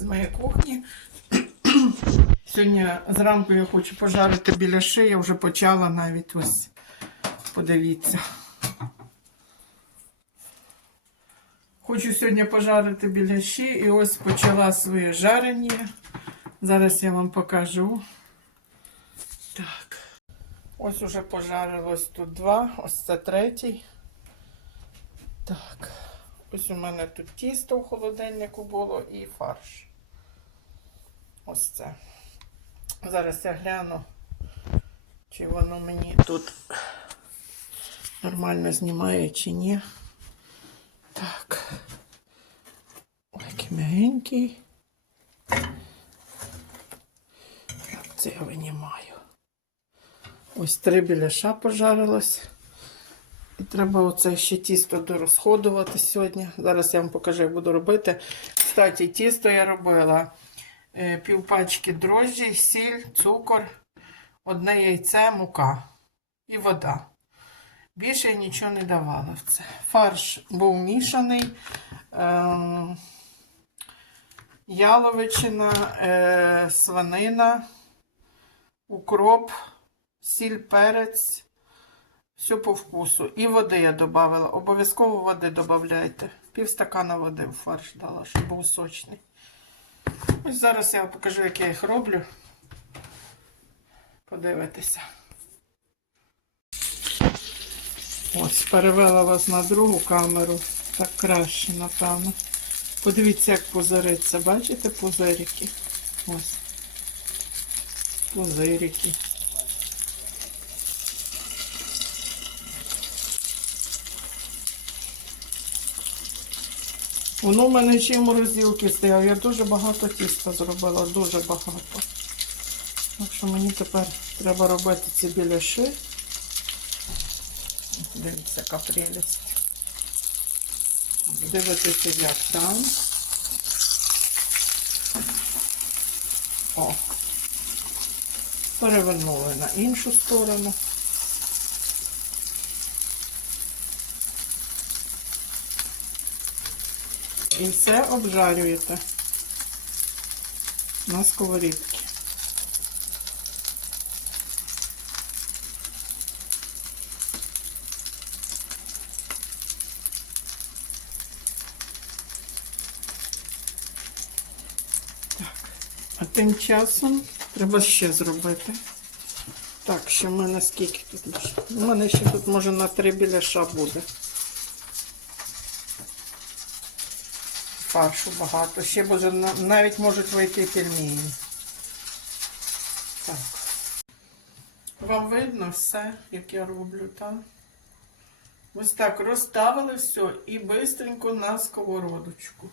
з моєї кухні. Сьогодні зранку я хочу пожарити біляши, я вже почала навіть ось. Подивіться. Хочу сьогодні пожарити біляші і ось почала своє жарення. Зараз я вам покажу. Так. Ось уже пожарилось тут два, ось це третій. Так. Ось у мене тут тісто в холодильнику було і фарш. Ось це. Зараз я гляну, чи воно мені тут нормально знімає, чи ні. Так. Ой, який м'ягенький. Це я винімаю. Ось три біляша пожарилось. І треба оце ще тісто дорозходувати сьогодні. Зараз я вам покажу, як буду робити. Кстати, тісто я робила півпачки дрожжі, сіль, цукор, одне яйце, мука і вода. Більше я нічого не давала в це. Фарш був мішаний. Ем, яловичина, е, свинина, укроп, сіль, перець. Все по вкусу. І води я додавала. Обов'язково води додавайте. Пів стакана води в фарш дала, щоб був сочний. Ось зараз я вам покажу, як я їх роблю. Подивитися. Ось, перевела вас на другу камеру. Так краще, напевно. Подивіться, як пузириться. Бачите пузирики? Ось. Пузирики. Воно в мене ще й в морозилці стояло. Я дуже багато тіста зробила, дуже багато. Так що мені тепер треба робити ці біляши. Дивіться, яка прелість. Дивитися, як там. О. Перевернули на іншу сторону. І все обжарюєте на сковорідці. А тим часом треба ще зробити. Так, ще в мене скільки тут? У мене ще тут може на три біляша буде. Фаршу багато. Ще може, навіть можуть вийти пельмені. Так. Вам видно все, як я роблю, так? Ось так розставили все і бистренько на сковородочку.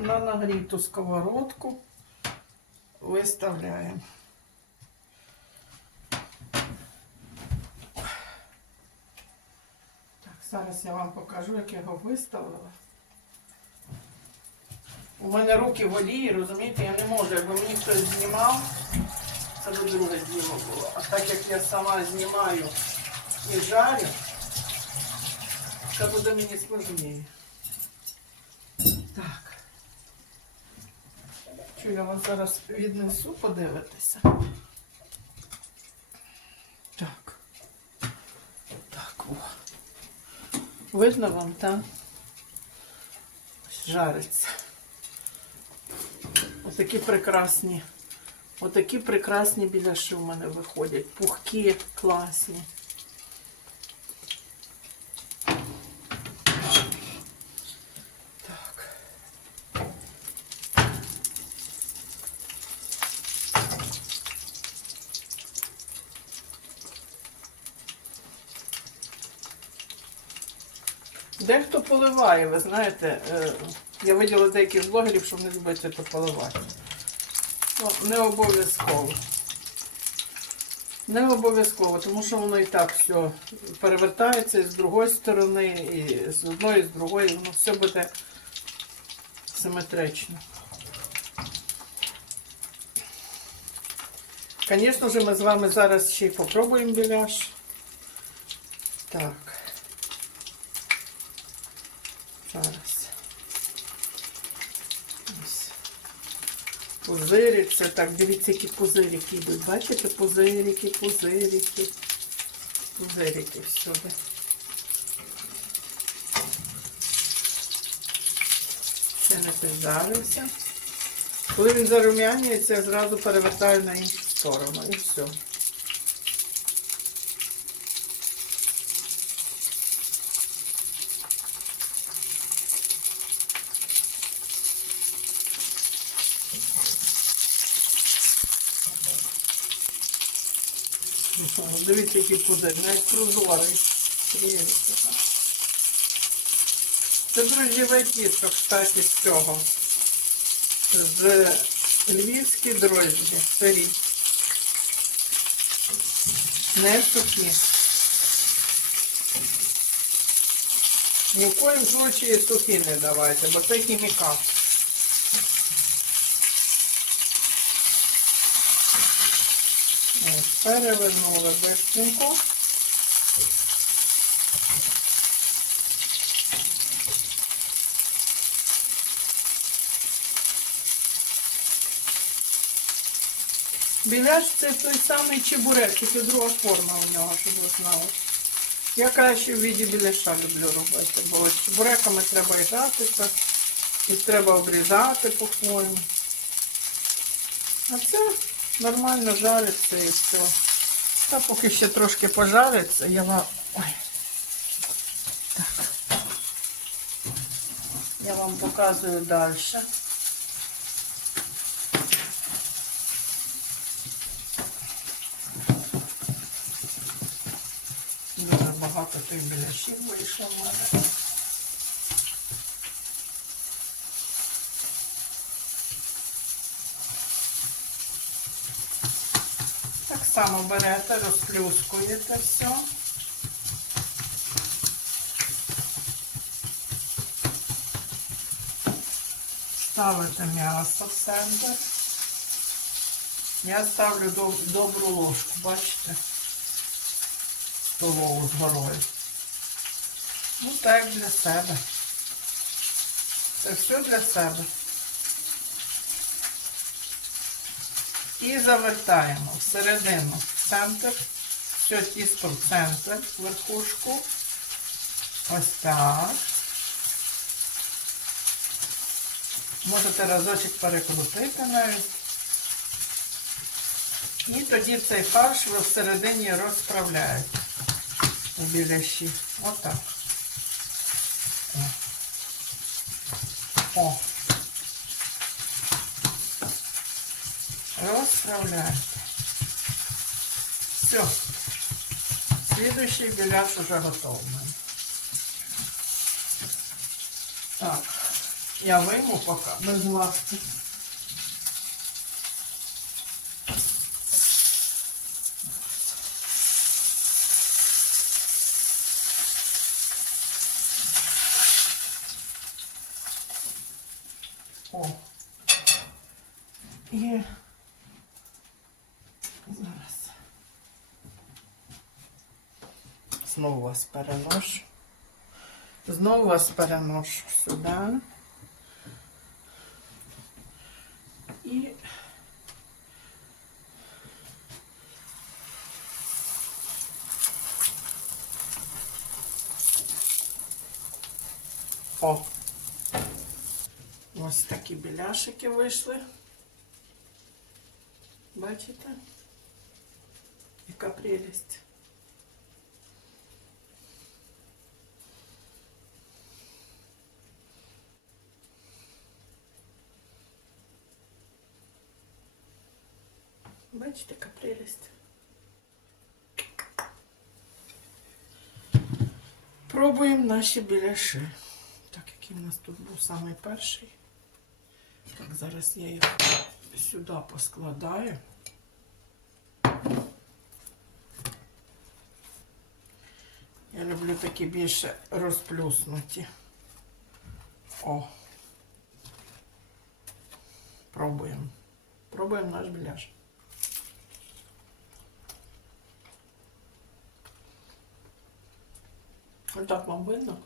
На нагріту сковородку виставляємо. Зараз я вам покажу, як я його виставила. У мене руки в олії, розумієте, я не можу, якби мені хтось знімав, це би друге діло було. А так як я сама знімаю і жарю, це буде мені складніше. Так. Що я вас зараз віднесу, подивитися. Так. Так, о. Видно вам, так? Жариться. Отакі прекрасні. Отакі прекрасні біляші в мене виходять. Пухкі, класні. Дехто поливає, ви знаєте, е, я виділа деяких блогерів, що вони люблять це поливати. Ну, не обов'язково. Не обов'язково, тому що воно і так все перевертається і з другої сторони, і з одної, і з другої, воно все буде симетрично. Звісно ж, ми з вами зараз ще й попробуємо біляш. Так. Зараз. Пузириться. Так, дивіться, які пузирики йдуть. Бачите, пузирики, пузирики. Пузирики всюди. Ще не піджарився. Коли він зарум'янюється, я зразу перевертаю на іншу сторону і все. О, Дивіться, який пузир, навіть прозорий. Це дрожжєве тісто, кстати, з цього. З львівські дрожжі, сирі. Не сухі. Ні в коїм случаї сухі не давайте, бо це хімікат. Ось, Перевернули бистренько. Біляш це той самий чебурек, тільки друга форма у нього, щоб ви знали. Я краще в віді біляша люблю робити, бо от чебуреками треба і гратися, і треба обрізати по-своєму. А це нормально жариться і все. Та поки ще трошки пожариться, я вам. Ой. Так. Я вам показую далі. Дуже багато тих біляшів вийшло в мене. Так само берете, розплюскуєте все. Ставите м'ясо в центр. Я ставлю доб- добру ложку, бачите? Столову з горою. Ну так для себе. Це все для себе. І завертаємо всередину, в центр, все тісто в центр, верхушку. Ось так. Можете разочок перекрутити навіть. І тоді цей фарш ви всередині розправляєте у біляші. Отак. О. О. Все. Слідуючий біляш уже готовий. Так, я вийму поки без ласки. вас переношу. Знову вас переношу сюди. І О! Ось такі біляшики вийшли. Бачите? Яка прелість. Бачите, яка прелість. Пробуємо наші біляши. Так, який в нас тут був самий перший. Так, зараз я їх сюди поскладаю. Я люблю такі більше розплюснуті. О. Пробуємо. Пробуємо наш біляш. Отак вам видно.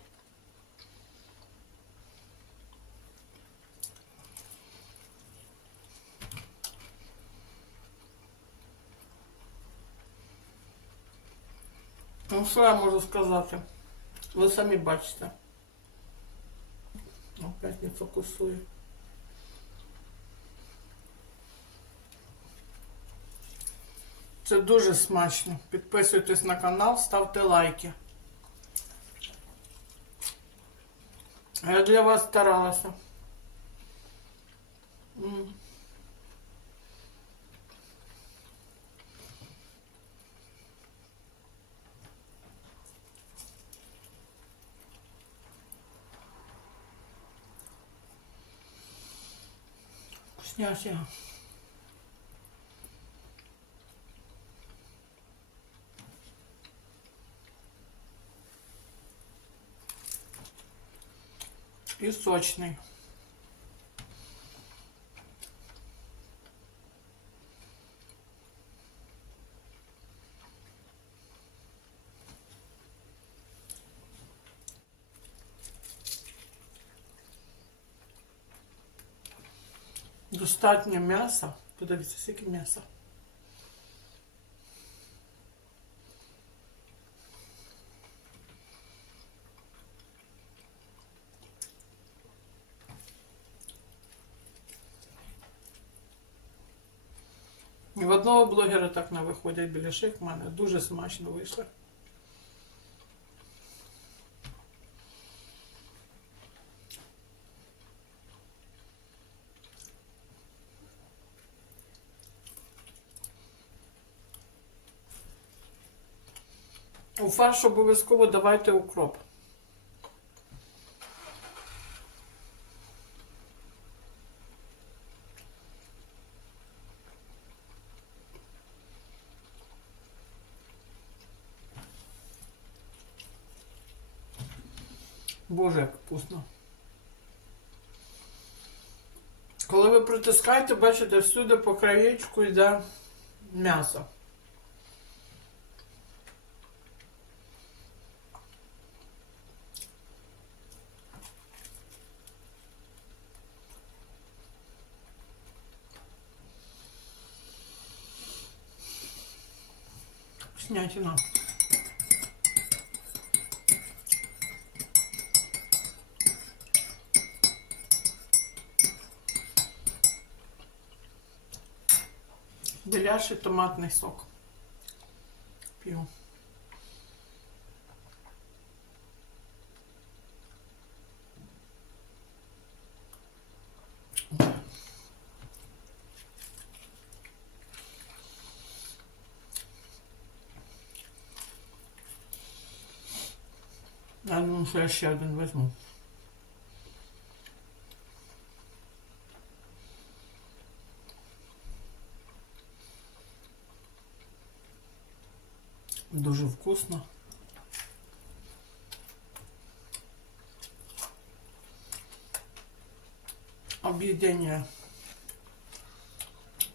Ну, що я можу сказати? Ви самі бачите. Опять не фокусую. Це дуже смачно. Підписуйтесь на канал, ставте лайки. Я для вас старалася. М. Вкусняшка. И сочный. Достатньо м'яса. Подивіться, скільки м'яса. Одного блогера так не виходять біляши, як в мене. Дуже смачно вийшло. У фарш обов'язково давайте укроп. Боже, як вкусно. Коли ви притискаєте, бачите, всюди по краєчку йде м'ясо. Вкуснятина. Беляший томатний сок. П'ю. Я думаю, що я ще один візьму. Дуже вкусно. Объедение.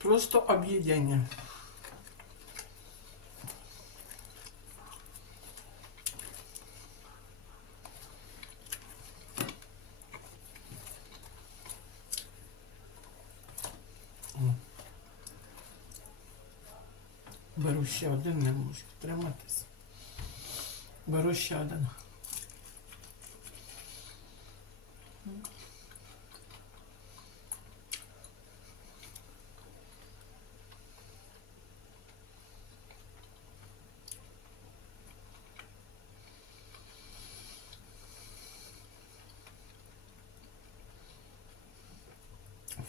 Просто объедение. Беру ще один, не можу. Беру ще один.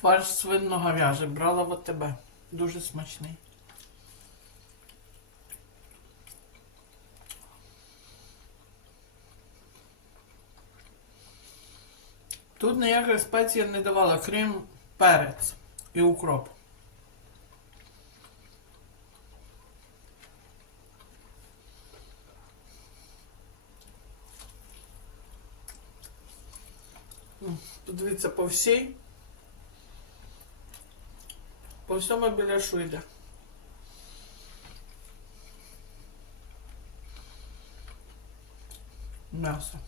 Фарш свинного вяжи брала в АТБ. Дуже смачний. Тут ніяких спецій не давала, крім перець і укроп. Подивіться по всій. По всьому біляшу йде. М'ясо.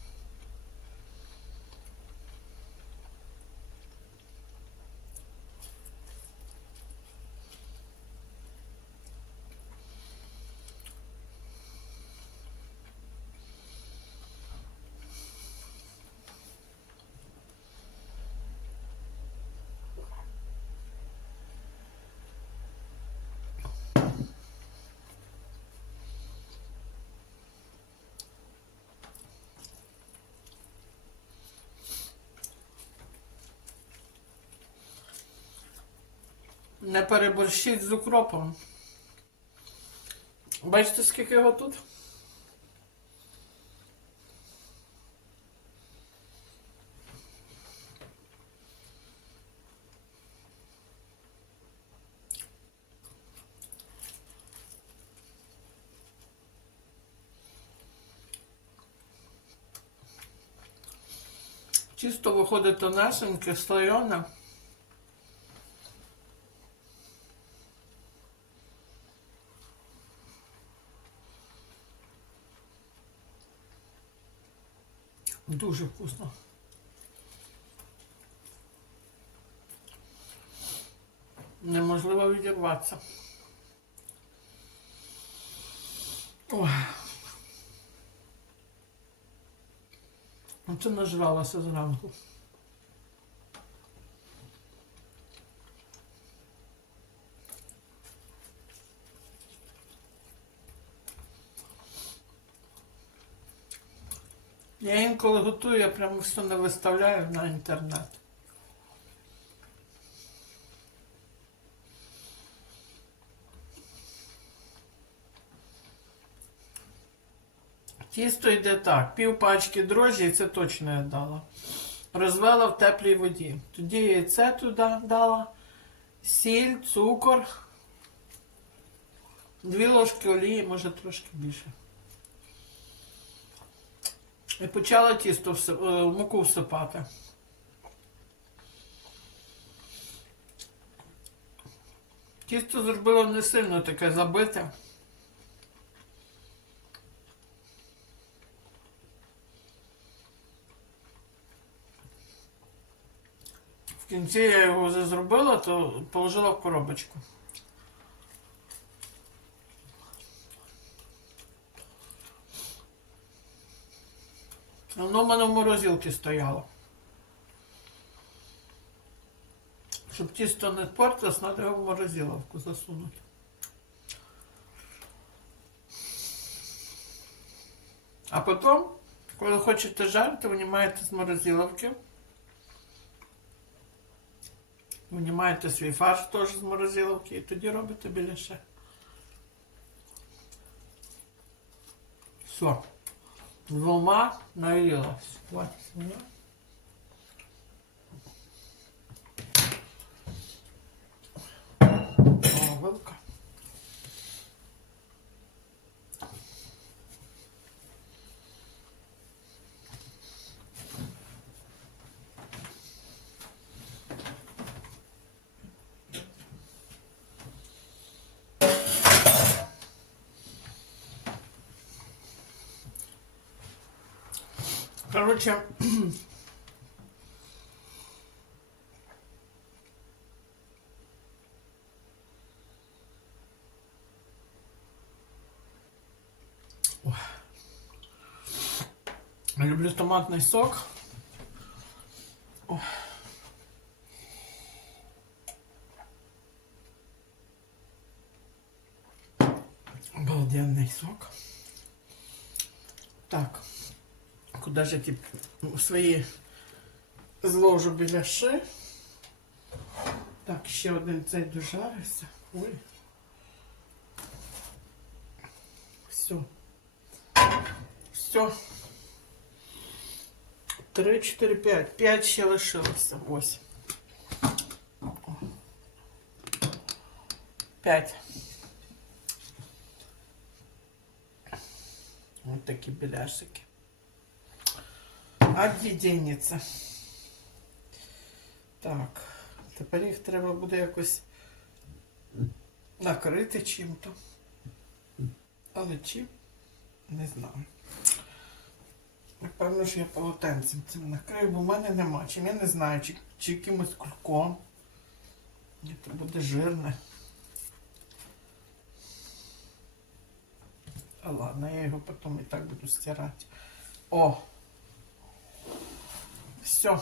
Не переборщіть з укропом. Бачите, скільки його тут? Чисто виходить тонесеньке, слоєне. Дуже вкусно. Неможливо відірватися. Ой. Це нажралася зранку. Я інколи готую, я прямо все не виставляю на інтернет. Тісто йде так, пів пачки дрожжі, це точно я дала. Розвела в теплій воді. Тоді яйце туди дала, сіль, цукор, дві ложки олії, може трошки більше. І почала тісто всип- е, муку всипати. Тісто зробило не сильно таке забите. В кінці я його вже зробила, то положила в коробочку. Воно в мене в морозилці стояло. Щоб тісто не портилось, треба його в морозиловку засунути. А потім, коли хочете жарити, винімаєте з морозиловки. Винімаєте свій фарш теж з морозиловки і тоді робите біляше. Все. Двома наїлась. О, вилка. Короче. Я люблю томатный сок. Ой. Обалденный сок. Так Куди ж я ті свої зложу біляши. Так, ще один цей дожарився. Ой. Все. Все. Три, чотири, п'ять. П'ять ще лишилося. Ось. П'ять. Ось такі біляшики. А? Так, тепер їх треба буде якось накрити чим-то. Але чим? Не знаю. Напевно, що я полотенцем цим накрию, бо в мене нема. Чим я не знаю, чи, чи якимось кульком. Ні, то буде жирне. А ладно, я його потім і так буду стирати. О! Все.